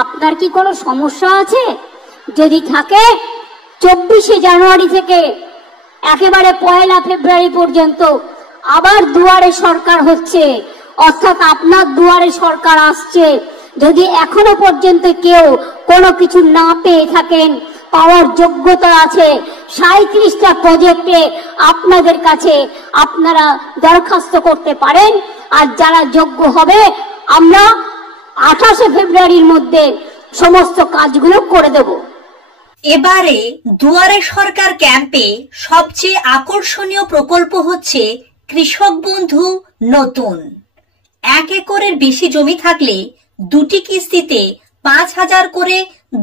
আপনার কি কোনো সমস্যা আছে? যদি থাকে 24শে জানুয়ারি থেকে একেবারে 1 ফেব্রুয়ারি পর্যন্ত আবার দুয়ারে সরকার হচ্ছে, অর্থাৎ আপনার দুয়ারে সরকার আসছে। যদি এখনো পর্যন্ত কেউ কোনো কিছু না পেয়ে থাকেন, পাওয়ার যোগ্যতা আছে, 37টা প্রজেক্টে আপনাদের কাছে আপনারা দরখাস্ত করতে পারেন। আর যারা যোগ্য হবে আমরা 28শে ফেব্রুয়ারির মধ্যে সমস্ত কাজগুলো করে দেব। এবারে দুয়ারে সরকার ক্যাম্পে সবচেয়ে আকর্ষণীয় প্রকল্প হচ্ছে কৃষক বন্ধু নতুন। 1 একরের বেশি জমি থাকলে 2টি কিস্তিতে 5,000 করে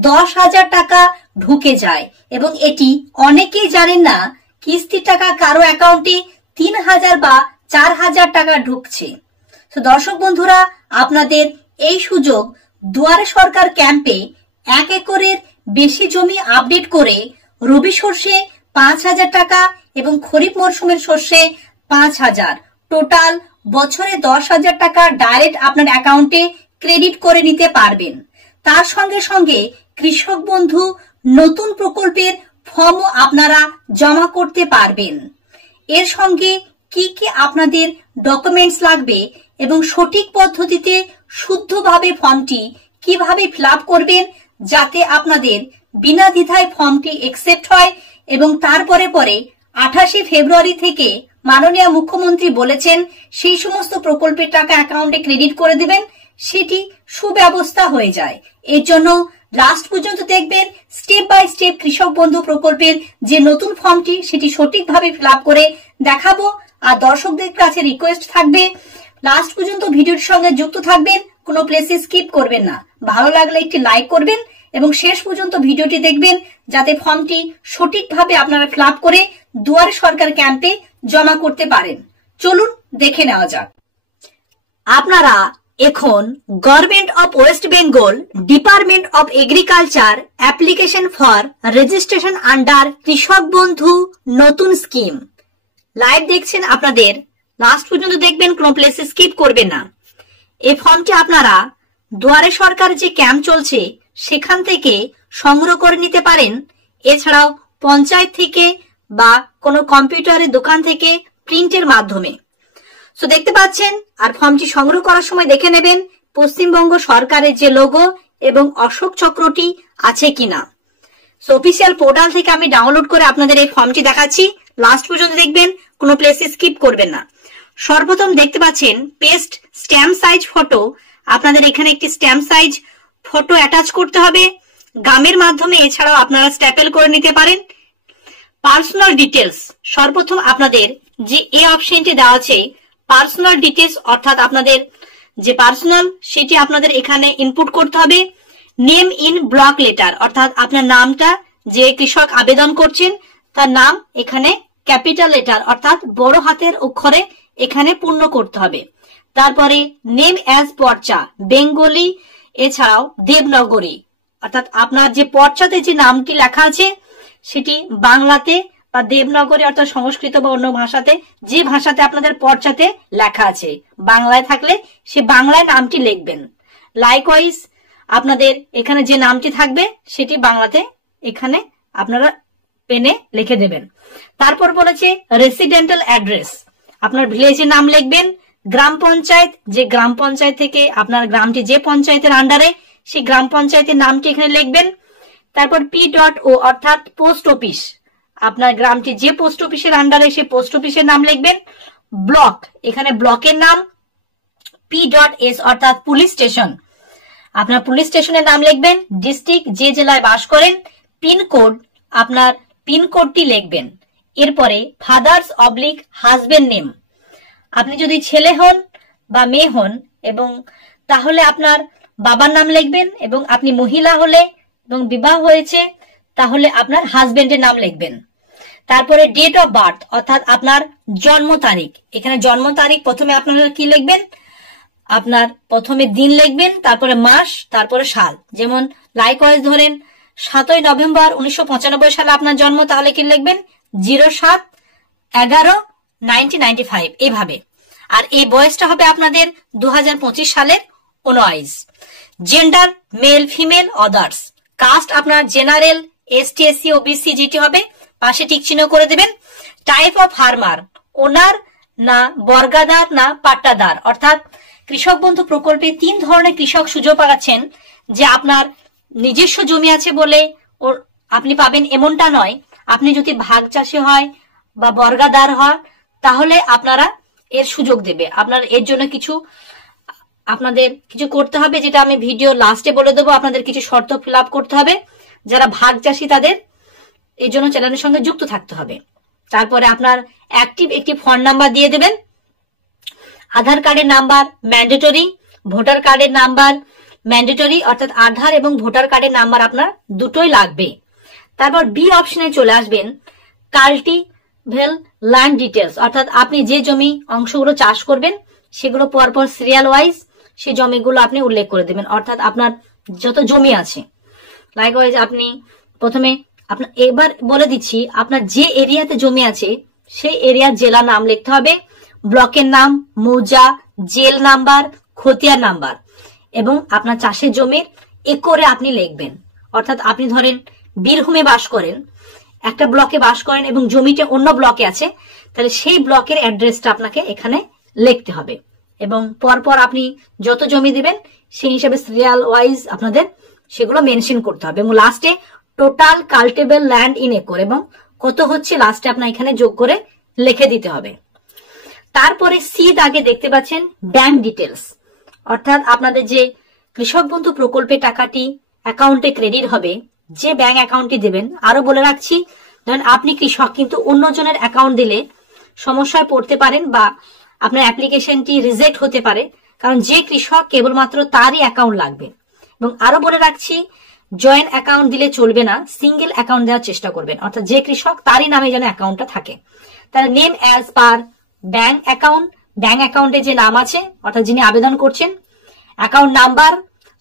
10,000 টাকা ঢুকে যায় এবং এটি অনেকেই জানেন না, কিস্তির টাকা কারো অ্যাকাউন্টে 3,000 বা 4,000 টাকা ঢুকছে। তো দর্শক বন্ধুরা, আপনাদের এই সুযোগ দুয়ারে সরকার ক্যাম্পে 1 একরের বেশি জমি আপডেট করে রবি শস্যে 5,000 টাকা এবং খরিফ মরশুমের শস্যে 5,000, টোটাল বছরে 10,000 টাকা ডাইরেক্ট আপনার অ্যাকাউন্টে ক্রেডিট করে নিতে পারবেন। তার সঙ্গে সঙ্গে কৃষক বন্ধু নতুন প্রকল্পের ফর্মও আপনারা জমা করতে পারবেন। এর সঙ্গে কি কি আপনাদের ডকুমেন্টস লাগবে এবং সঠিক পদ্ধতিতে শুদ্ধভাবে ফর্মটি কিভাবে ফিল আপ করবেন যাতে আপনাদের বিনা দ্বিধায় ফর্মটি অ্যাকসেপ্ট হয় এবং তারপরে 28শে ফেব্রুয়ারি থেকে মাননীয় মুখ্যমন্ত্রী বলেছেন সেই সমস্ত প্রকল্পের টাকা অ্যাকাউন্টে ক্রেডিট করে দিবেন, সেটি সুব্যবস্থা হয়ে যায়। এর জন্য লাস্ট পর্যন্ত দেখবেন, স্টেপ বাই স্টেপ কৃষক বন্ধু প্রকল্পের যে নতুন ফর্মটি সেটি সঠিকভাবে ফিল আপ করে দেখাবো। আর দর্শকদের কাছে রিকোয়েস্ট থাকবে, লাস্ট পর্যন্ত ভিডিওর সঙ্গে যুক্ত থাকবেন, কোনো প্লেসে স্কিপ করবেন না। ভালো লাগলে একটি লাইক করবেন এবং শেষ পর্যন্ত ভিডিওটি দেখবেন যাতে ফর্মটি সঠিকভাবে আপনারা ফিল আপ করে দুয়ারে সরকার ক্যাম্পে জমা করতে পারেন। চলুন দেখে নেওয়া যাক। আপনারা এখন government of West Bengal department of agriculture application for registration under কৃষক বন্ধু নতুন স্কিম লাইভ দেখছেন। আপনাদের লাস্ট পর্যন্ত দেখবেন, কোনো প্লেসে স্কিপ করবেন না। এই ফর্মটি আপনারা দুয়ারে সরকার যে ক্যাম্প চলছে সেখান থেকে সংগ্রহ করে নিতে পারেন। এছাড়াও পঞ্চায়েত থেকে বা কোনো কম্পিউটারের দোকান থেকে প্রিন্টের মাধ্যমে। তো দেখতে পাচ্ছেন, আর ফর্মটি সংগ্রহ করার সময় দেখে নেবেন পশ্চিমবঙ্গ সরকারের যে লোগো এবং অশোক চক্রটি আছে কিনা। সো অফিসিয়াল পোর্টাল থেকে আমি ডাউনলোড করে আপনাদের এই ফর্মটি দেখাচ্ছি, লাস্ট পর্যন্ত দেখবেন, কোনো প্লেসে স্কিপ করবেন না। সর্বপ্রথম দেখতে পাচ্ছেন পেস্ট স্ট্যাম্প সাইজ ফটো। আপনাদের এখানে একটি স্ট্যাম্প সাইজ ফটো অ্যাটাচ করতে হবে গামের মাধ্যমে। এছাড়াও আপনারা স্ট্যাপেল করে নিতে পারেন। পার্সোনাল ডিটেলস, সর্বপ্রথম আপনাদের যে এই অপশনটি দেওয়া আছে পার্সোনাল ডিটেলস, অর্থাৎ আপনাদের যে পার্সোনাল সেটি আপনাদের এখানে ইনপুট করতে হবে। নেম ইন ব্লক লেটার, অর্থাৎ আপনার নামটা, যে কৃষক আবেদন করছেন তার নাম এখানে ক্যাপিটাল লেটার অর্থাৎ বড় হাতের অক্ষরে এখানে পূর্ণ করতে হবে। তারপরে নেম অ্যাজ পর্চা বেঙ্গলি, এছাড়াও দেবনগরী, অর্থাৎ আপনার যে পর্চাতে যে নামটি লেখা আছে সেটি বাংলাতে বা দেবনগরী অর্থাৎ সংস্কৃত বা অন্য ভাষাতে, যে ভাষাতে আপনাদের পর্চাতে লেখা আছে, বাংলায় থাকলে সে বাংলায় নামটি লিখবেন। লাইকওয়াইজ আপনাদের এখানে যে নামটি থাকবে সেটি বাংলাতে এখানে আপনারা পেনে লিখে দেবেন। তারপর বলেছে রেসিডেন্টাল অ্যাড্রেস, আপনার ভিলেজের নাম লিখবেন। গ্রাম পঞ্চায়েত, যে গ্রাম পঞ্চায়েত থেকে আপনার গ্রামটি যে পঞ্চায়েতের আন্ডারে সেই গ্রাম পঞ্চায়েতের নামটি এখানে লিখবেন। তারপর P.O অর্থাৎ পোস্ট অফিস, আপনার গ্রামটি যে পোস্ট অফিসের আন্ডারে সেই পোস্ট অফিসের নাম লিখবেন। ব্লক, এখানে ব্লকের নাম। P.S অর্থাৎ পুলিশ স্টেশন, আপনার পুলিশ স্টেশনের নাম লিখবেন। ডিস্ট্রিক্ট, যে জেলায় বাস করেন। পিনকোড, আপনার পিনকোডটি লিখবেন। এরপরে ফাদার্স অবলিক হাজবেন্ড নেম, আপনি যদি ছেলে হন বা মেয়ে হন এবং তাহলে আপনার বাবার নাম লিখবেন, এবং আপনি মহিলা হলে এবং বিবাহ হয়েছে তাহলে আপনার হাজবেন্ডের নাম লিখবেন। তারপরে ডেট অফ বার্থ অর্থাৎ আপনার জন্ম তারিখ, এখানে জন্ম তারিখ প্রথমে আপনারা কি লিখবেন, আপনার প্রথমে দিন লিখবেন, তারপরে মাস, তারপরে সাল। যেমন লাইকওয়াইজ ধরেন 7ই নভেম্বর 1995 সালে আপনার জন্ম, তাহলে কি লিখবেন 07/11/1995 এইভাবে। আর এই বয়সটা হবে আপনাদের 2025 সালের 19। Gender male female others, caste আপনার জেনারেল, এসটি এসসি ওবিসি যেটি হবে পাশে টিক চিহ্ন করে দেবেন। টাইপ অফ ফার্মার, ওনার না বর্গাদার না পাট্টাদার, অর্থাৎ কৃষক বন্ধু প্রকল্পে 3 ধরনের কৃষক সুযোগ পাচ্ছেন। যে আপনার নিজস্ব জমি আছে বলে আপনি পাবেন এমনটা নয়, আপনি যদি ভাগ চাষি হয় বা বর্গাদার হয় তাহলে আপনারা এর সুযোগ দেবে। আপনার এর জন্য আপনাদের কিছু করতে হবে, যেটা আমি ভিডিও লাস্টে বলে দেবো। আপনাদের কিছু শর্ত ফিল আপ করতে হবে। যারা ভাগ চাষি তাদের এর জন্য চ্যানেলের সঙ্গে যুক্ত থাকতে হবে। তারপরে আপনার অ্যাক্টিভ একটি ফোন নাম্বার দিয়ে দেবেন। আধার কার্ডের নাম্বার ম্যান্ডেটরি, ভোটার কার্ডের নাম্বার ম্যান্ডেটরি, অর্থাৎ আধার এবং ভোটার কার্ডের নাম্বার আপনার দুটোই লাগবে। তারপর বি অপশনে চলে আসবেন, কাল্টিভেল ল্যান্ড ডিটেলস, অর্থাৎ আপনি যে জমি অংশগুলো চাষ করবেন সেগুলো পরপর সিরিয়াল ওয়াইজ সেই জমিগুলো আপনি উল্লেখ করে দেবেন। অর্থাৎ আপনার যত জমি আছে, লাইকওয়াইজ আপনি প্রথমে আপনার এবার বলে দিচ্ছি, আপনার যে এরিয়াতে জমি আছে সেই এরিয়ার জেলা নাম লিখতে হবে, ব্লকের নাম, মৌজা, জেল নাম্বার, খতিয়ান নাম্বার এবং আপনার চাষের জমির একরে আপনি লিখবেন। অর্থাৎ আপনি ধরেন বীরভূমে বাস করেন, একটা ব্লকে বাস করেন এবং জমিটা অন্য ব্লকে আছে, তাহলে সেই ব্লকের অ্যাড্রেসটা আপনাকে এখানে লিখতে হবে এবং পরপর আপনি যত জমি দিবেন সেই হিসাবে সিরিয়াল ওয়াইজ আপনাদের সেগুলো মেনশন করতে হবে এবং লাস্টে টোটাল কাল্টেবল ল্যান্ড ইন একর এবং কত হচ্ছে লাস্টে আপনার এখানে যোগ করে লিখে দিতে হবে। তারপরে সি দাগে দেখতে পাচ্ছেন ব্যাংক ডিটেলস, অর্থাৎ আপনাদের যে কৃষক বন্ধু প্রকল্পে টাকাটি অ্যাকাউন্টে ক্রেডিট হবে, যে ব্যাংক অ্যাকাউন্টটি দেবেন। আরো বলে রাখছি, ধরেন আপনি কৃষক কিন্তু অন্যজনের অ্যাকাউন্ট দিলে সমস্যায় পড়তে পারেন বা আপনার অ্যাপ্লিকেশনটি রিজেক্ট হতে পারে, কারণ যে কৃষক কেবলমাত্র তারই অ্যাকাউন্ট লাগবে। এবং আরো বলে রাখছি, জয়েন্ট অ্যাকাউন্ট দিলে চলবে না, সিঙ্গেল অ্যাকাউন্ট দেওয়ার চেষ্টা করবেন, অর্থাৎ যে কৃষক তারই নামে যেন অ্যাকাউন্টটা থাকে। তাহলে name as per bank account, bank অ্যাকাউন্টে যে নাম আছে অর্থাৎ যিনি আবেদন করছেন, অ্যাকাউন্ট নাম্বার,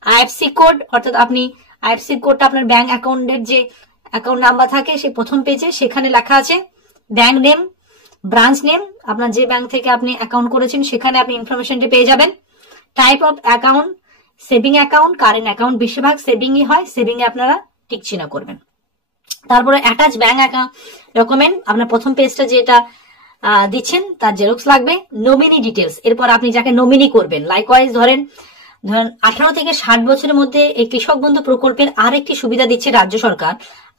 আইএফসি কোড, অর্থাৎ আপনি আইএফসি কোডটা আপনার ব্যাংক অ্যাকাউন্টের যে অ্যাকাউন্ট নাম্বার থাকে সেই প্রথম পেজে সেখানে লেখা আছে, ব্যাংক নেম, ব্রাঞ্চ নেম, আপনার যে ব্যাংক থেকে আপনি অ্যাকাউন্ট করেছেন সেখানে আপনি ইনফরমেশনটি পেয়ে যাবেন। Type of account, saving account, current account, বেশিরভাগ সেভিংই হয়, সেভিং এ আপনারা টিক চিহ্ন করবেন। তারপরে অ্যাটাচ ব্যাংক অ্যাকাউন্ট ডকুমেন্ট, আপনার প্রথম পেজটা যেটা দিচ্ছেন তার জেরক্স লাগবে। নমিনি ডিটেলস, এরপর আপনি যাকে নমিনি করবেন, লাইকওয়াইজ ধরেন 18 থেকে 60 বছরের মধ্যে এই কৃষক বন্ধু প্রকল্পের আর একটি সুবিধা দিচ্ছে রাজ্য সরকার।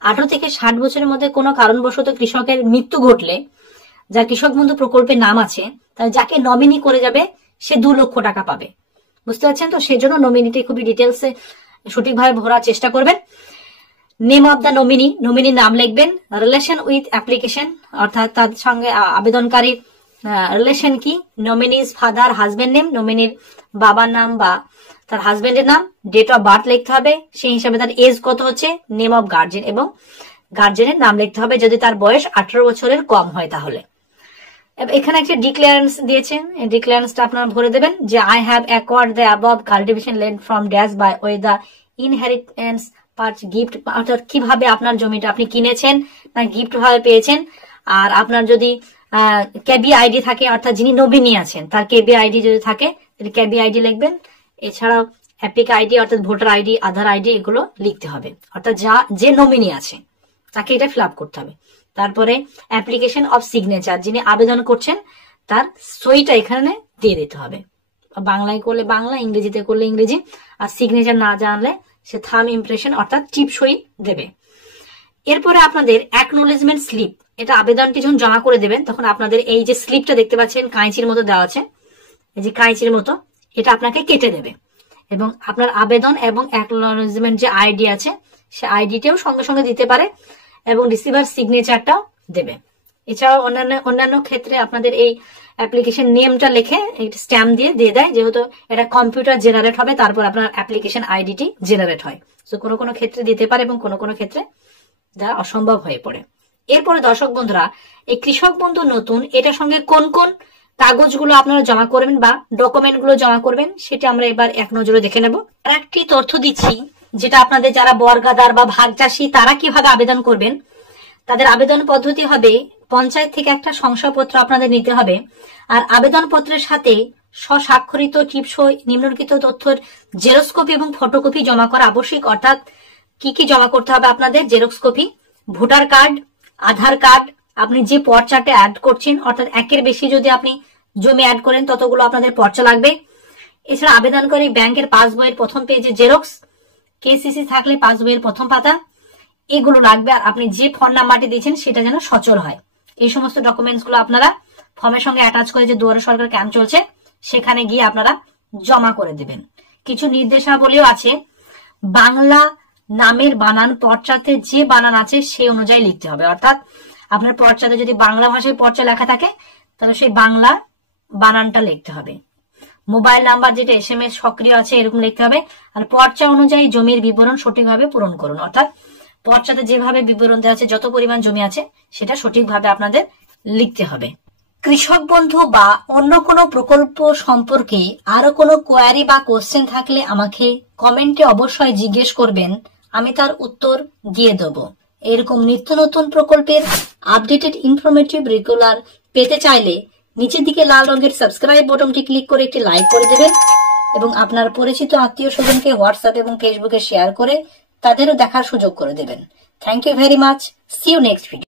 18 থেকে 60 বছরের মধ্যে কোনো কারণবশত কৃষকের মৃত্যু ঘটলে যার কৃষক বন্ধু প্রকল্পের নাম আছে, তাহলে যাকে নমিনি করে যাবে সে 2 লক্ষ টাকা পাবে। বুঝতে পারছেন তো? সেই জন্য নমিনিটি খুবই ডিটেলসে সঠিকভাবে ভরার চেষ্টা করবেন। নেম অফ দ্য নমিনি, নমিনির নাম লিখবেন। রিলেশন উইথ অ্যাপ্লিকেশন, অর্থাৎ তার সঙ্গে আবেদনকারীর রিলেশন কি, নমিনিজ ফাদার হাজবেন্ড নেম, নমিনির বাবার নাম বা তার হাজবেন্ডের নাম, ডেট অফ বার্থ লিখতে হবে, সেই হিসাবে তার এজ কত হচ্ছে, নেম অফ গার্জেন এবং গার্জেনের নাম লিখতে হবে যদি তার বয়স 18 বছরের কম হয় তাহলে। এখানে একটা ডিক্লারেন্স দিয়েছেন, এই ডিক্লারেন্সটা আপনারা ভরে দেবেন যে I have acquired the above cultivation land from dash by way the inheritance part gift, অর্থাৎ কিভাবে আপনার জমিটা আপনি কিনেছেন না গিফট ভাবে পেয়েছেন। আর আপনার যদি কেবি আইডি থাকে, অর্থাৎ যিনি নমিনি আছেন তার কেবি আইডি যদি থাকে কেবি আইডি লিখবেন। এছাড়াও অ্যাপিক আইডি অর্থাৎ ভোটার আইডি, আধার আইডি এগুলো লিখতে হবে, অর্থাৎ যে নমিনি আছে তাকে এটা ফিল আপ করতে হবে। তারপরে অ্যাপ্লিকেশন অফ সিগনেচার, যিনি আবেদন করছেন তার সইটা এখানে দিয়ে দিতে হবে। বাংলায় করলে বাংলা, ইংরেজিতে করলে ইংরেজি, আর সিগনেচার না জানলে সে থাম ইমপ্রেশন অর্থাৎ টিপ সই দেবে। এরপরে আপনাদের অ্যাকনোলেজমেন্ট স্লিপ, এটা আবেদনটি যখন জমা করে দেবেন তখন আপনাদের এই যে স্লিপটা দেখতে পাচ্ছেন কাঁচির মতো দেওয়া আছে, এই যে কাঁচির মতো, এটা আপনাকে কেটে দেবে এবং আপনার আবেদন এবং অ্যাকনোলেজমেন্ট যে আইডি আছে সে আইডিটাও সঙ্গে সঙ্গে দিতে পারে এবং রিসিভার সিগনেচারটাও দেবে। এছাড়াও অন্যান্য ক্ষেত্রে আপনাদের এই অ্যাপ্লিকেশন নেমটা লিখে স্ট্যাম্প দিয়ে দেয়, যেহেতু এটা কম্পিউটার জেনারেট হবে তারপর আপনার অ্যাপ্লিকেশন আইডিটি জেনারেট হয়। তো কোনো কোনো ক্ষেত্রে দিতে পারে এবং কোনো কোনো ক্ষেত্রে দেওয়া অসম্ভব হয়ে পড়ে। এরপরে দর্শক বন্ধুরা, এই কৃষক বন্ধু নতুন, এটার সঙ্গে কোন কোন কাগজগুলো আপনারা জমা করবেন বা ডকুমেন্টগুলো জমা করবেন সেটা আমরা এবার এক নজরে দেখে নেব। আর একটি তথ্য দিচ্ছি যেটা আপনাদের যারা বর্গাদার বা ভাগ চাষী তারা কিভাবে আবেদন করবেন। তাদের আবেদন পদ্ধতি হবে, পঞ্চায়েত থেকে একটা শংসাপত্র আপনাদের নিতে হবে আর আবেদন পত্রের সাথে স্বস্বাক্ষরিত টিপসই নিম্নলিখিত তথ্যের জেরক্স কপি এবং ফটোকপি জমা করা আবশ্যিক। অর্থাৎ কি কি জমা করতে হবে আপনাদের? জেরক্স কপি, ভোটার কার্ড, আধার কার্ড, আপনি যে পর্চাতে অ্যাড করছেন, অর্থাৎ একের বেশি যদি আপনি জমি অ্যাড করেন ততগুলো আপনাদের পর্চা লাগবে। এছাড়া আবেদনকারী ব্যাংকের পাসবইয়ের প্রথম পেজে জেরক্স, কেসিসি থাকলে পাসবইয়ের প্রথম পাতা, এগুলো লাগবে। আর আপনি যে ফোন নাম্বারটি দিয়েছেন সেটা যেন সচল হয়। এই সমস্ত ডকুমেন্টস গুলো আপনারা ফর্মের সঙ্গে অ্যাটাচ করে যে দুয়ারে সরকার ক্যাম্প চলছে সেখানে গিয়ে আপনারা জমা করে দেবেন। কিছু নির্দেশাবলীও আছে। বাংলা নামের বানান পর্চাতে যে বানান আছে সেই অনুযায়ী লিখতে হবে। অর্থাৎ আপনার পর্চাতে যদি বাংলা ভাষায় পর্চা লেখা থাকে তাহলে সেই বাংলা বানানটা লিখতে হবে। মোবাইল নাম্বার যেটা SMS সক্রিয় আছে এরকম লিখতে হবে। আর পর্চা অনুযায়ী জমির বিবরণ সঠিকভাবে পূরণ করুন। অর্থাৎ পর্চাতে যেভাবে বিবরণ দেওয়া আছে, যত পরিমাণ জমি আছে সেটা সঠিকভাবে আপনাদের লিখতে হবে। কৃষক বন্ধু বা অন্য কোনো প্রকল্প সম্পর্কে আরো কোনো কোয়ারি বা কোশ্চেন থাকলে আমাকে কমেন্টে অবশ্যই জিজ্ঞেস করবেন, আমি তার উত্তর দিয়ে দেব। এরকম নিত্য নতুন প্রকল্পের আপডেটেড ইনফরমেটিভ রেগুলার পেতে চাইলে নিচের দিকে লাল রঙের সাবস্ক্রাইব বাটনটি ক্লিক করে একটি লাইক করে দেবেন এবং আপনার পরিচিত আত্মীয় স্বজনকে হোয়াটসঅ্যাপ এবং ফেসবুকে শেয়ার করে তাদেরও দেখার সুযোগ করে দেবেন। Thank you very much. See you next video.